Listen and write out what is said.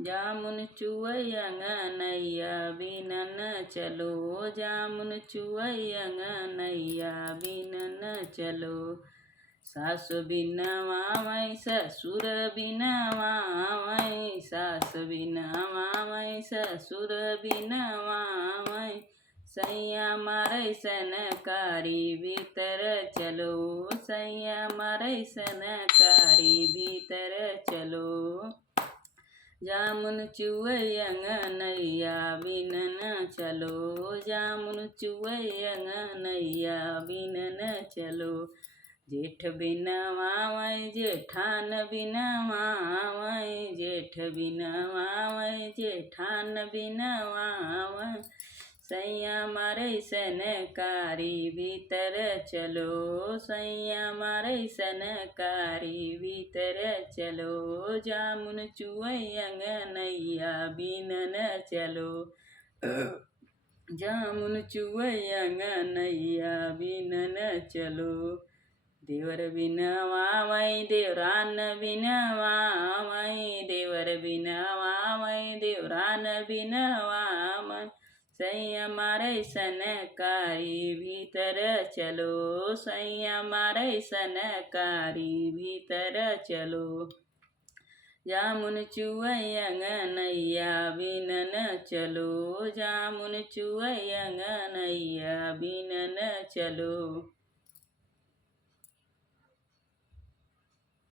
जामुन चुवैया नैया बिना न चलो, जामुन चुवैया नैया बिना न चलो। सास बिना मामई ससुर बिना मामई, सास बिना मामई ससुर बिना मामई। सैया मारै सनकारी भीतर चलो, सैया मारै सनकारी भीतर चलो। जामुन चुवैया नैया बिना न चलो, जामुन चुवैया नैया बिना न चलो। जेठ बिना मामई जेठान बिना मामई, जेठ बिना मामई जेठान बिना मामई। सैया मारै सनकारी भीतर चलो, सैया मारै सनकारी भीतर चलो। जामुन चुवैया नैया बिना न चलो, जामुन चुवैया नैया बिना न चलो। देवर बिना मामई देवरान बिना मामई, देवर बिना मामई देवरान बिना मामई। सैया मारै सनकारी भीतर चलो, सैया मारै सनकारी भीतर चलो। जामुन चुवैया नैया बिना न चलो, जामुन चुवैया नैया बिना न चलो।